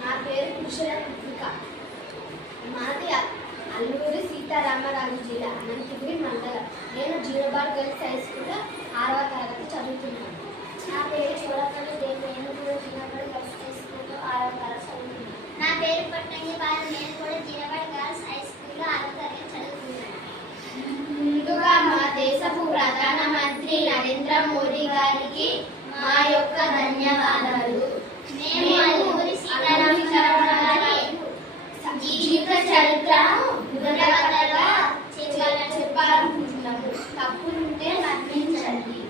నా పేరు కుశల కృతిక. మాది అల్లూరి సీతారామరాజు జిల్లా అనంతగిరి మండలం. నేను జీరోబార్ గర్ల్స్ హై స్కూల్లో 6వ తరగతి చదువుతున్నాను. నా పేరు చోళకల్లు దేవి. నేను కూడా జీరోబార్ గర్ల్స్ హై స్కూల్లో 6వ తరగతి చదువుతున్నాను. నా పేరు పట్టంగి బాల. నేను కూడా జీరోబార్ గర్ల్స్ హై స్కూల్లో 6వ తరగతి చదువుతున్నాను. ముందుగా మా దేశపు ప్రధానమంత్రి నరేంద్ర మోడీ గారికి మా యొక్క ధన్యవాదాలు. మేము అల్లూరి సీతారామరాజు జీవిత చరిత్రను వివరంగా చెప్పాలనుకుంటున్నాము. తప్పులుంటే మన్నించండి.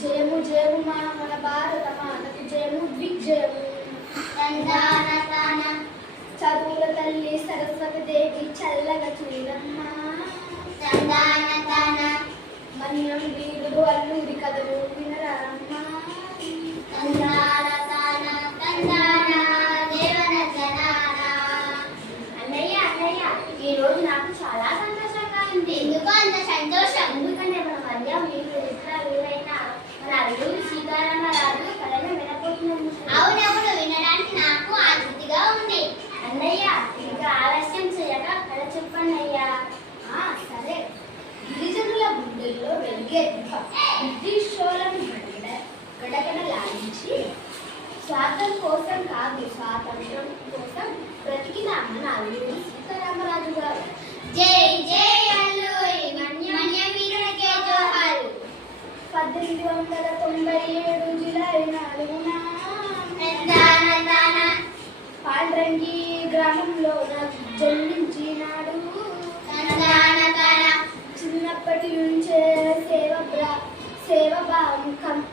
జయము జయము మన భారత మాతకు జయము దిగ్జయము. చదువుల తల్లి సరస్వతి దేవి చల్లగా చూడమ్మ. మన్యం వీరుడు అల్లూరి కథలు వినరమ్మ. ఈ రోజు నాకు చాలా సంతోషంగా ఉంది. ఎందుకు అంత సంతోషం? ఎందుకంటే మన మధ్య మీరు వీరైన మన అల్లూరి సీతారామరాజు కళను వినపోతున్నాము. అవునవును, వినడానికి నాకు ఆసక్తిగా ఉంది. అన్నయ్య, ఇంకా ఆలస్యం చేయక కళ చెప్పండి అయ్యా. సరే. గిరిజనుల గుండెల్లో వెలిగే బ్రిటిషోలను గడగడలాడించి స్వాతంత్రం కోసం కాదు, స్వాతంత్రం కోసం బ్రతికిన మన అల్లూరి సీతారామరాజు గారు. జై జై అల్లూరి వీరుడికే జోహారు. 1897 జూలై 4న పాండ్రంగి గ్రామంలో జన్మించినాడు. చిన్నప్పటి నుంచే సేవభావం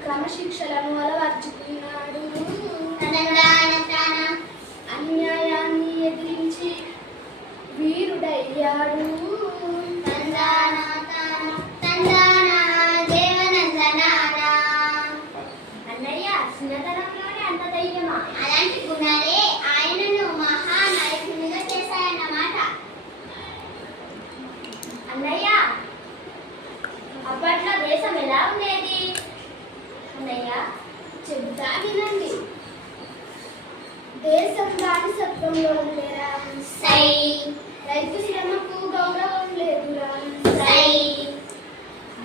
క్రమశిక్షలను అలవర్చుకున్నాడు. అన్యాయాన్ని ఎదిరించి వీరుడయ్యాడు. అన్నయ్య, చిన్నతనంలోనే అంత ధైర్యమా? అలాంటి గుణాలే ఆయనను మహానాయకునిగా చేశాయన్నమాట. అన్నయ్య, అప్పట్లో దేశం ఎలా ఉండేది? అన్నయ్య, చెబుతా వినండి. దేశం బానిసత్వంలో ఉండేరా. రైతు శ్రమకు గౌరవం లేదురా.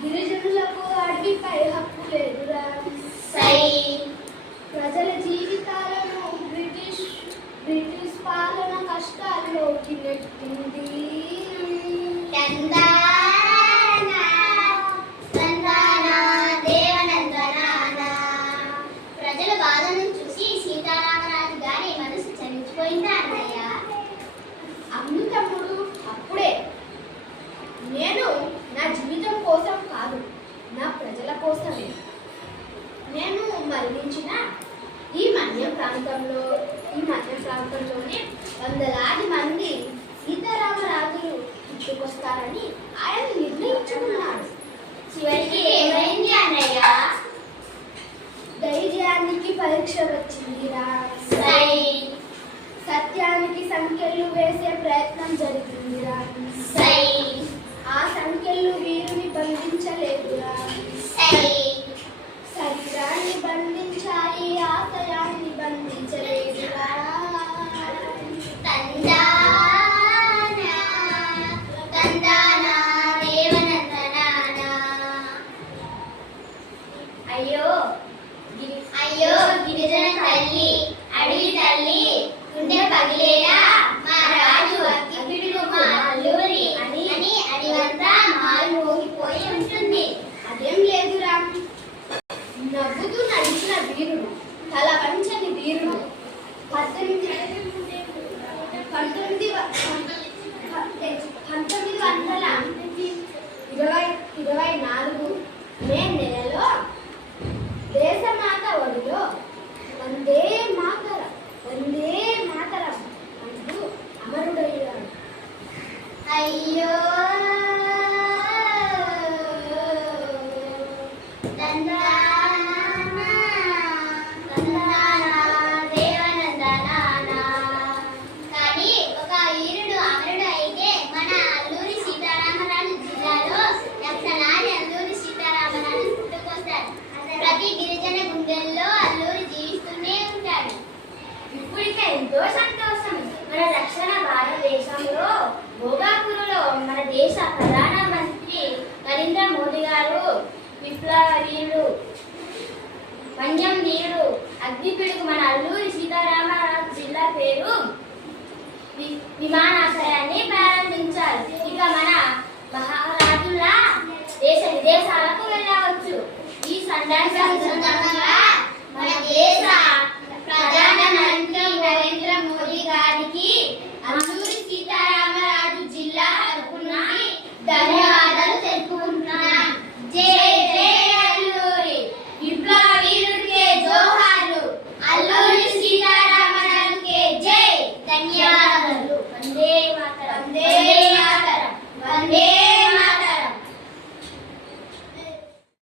గిరిజనులకు అడవిపై హక్కు లేదురా. ప్రజల జీవితాలను బ్రిటిష్ పాలన కష్టాల్లోకి నెట్టింది. ప్రజల బాధను చూసి సీతారామరాజు గారి మనసు చలించిపోయిందా అన్నయ్య? అవును తమ్ముడు, అప్పుడే. నేను నా జీవితం కోసం కాదు, నా ప్రజల కోసమే. నేను మరణించిన ఈ మధ్య ప్రాంతంలోనే వందలాది మంది సీతారామరాజులు పుట్టుకొస్తారని ఆయన నిర్ణయించుకున్నాడు. చివరికి ఏమైంది అన్నయ్య? ధైర్యానికి పరీక్ష వచ్చిందిరా. సత్యానికి సంఖ్యలు వేసే ప్రయత్నం జరిగిందిరా. ఆ సంఖ్యలు వీరుని బంధించలేదురా. శరీరాన్ని బంధించాలి, ఆశయాన్ని బంధించలేదురా. అయ్యో గిరిజన తల్లి, అడవి తల్లి, గుండె పగిలేలా మా రాజు అగ్గిపిడుగు మా అల్లూరి అని అడివంతా మారుమోగిపోయి ఉంటుంది. అదేం లేదురా. నవ్వుతూ నడిచిన వీరుడు, తల వంచని వీరుడు. 1924 మే నెలలో దేశమాత ఒడిలో వందే మాతరం అంటూ అమరుడయ్యాడు. అయ్యో కానీ ఒక వీరుడు అమరుడు అయితే మన అల్లూరి సీతారామరాజు జిల్లాలో లక్షలాది అల్లూరి సీతారామరాజు పుట్టుకొస్తారు. ప్రతి గిరిజన గుండెల్లో అల్లూరి ప్రధాన మంత్రి నరేంద్ర మోదీ గారు విప్లవీయుడు, మన్యం వీరుడు, అగ్నిపీడుకు మన అల్లూరి సీతారామరాజు జిల్లా పేరు విమానాశ్రయాన్ని ప్రారంభించారు. ఇక మన మహారాజులా దేశ విదేశాలకు వెళ్ళవచ్చు. ఈ సందర్భంగా మన దేశ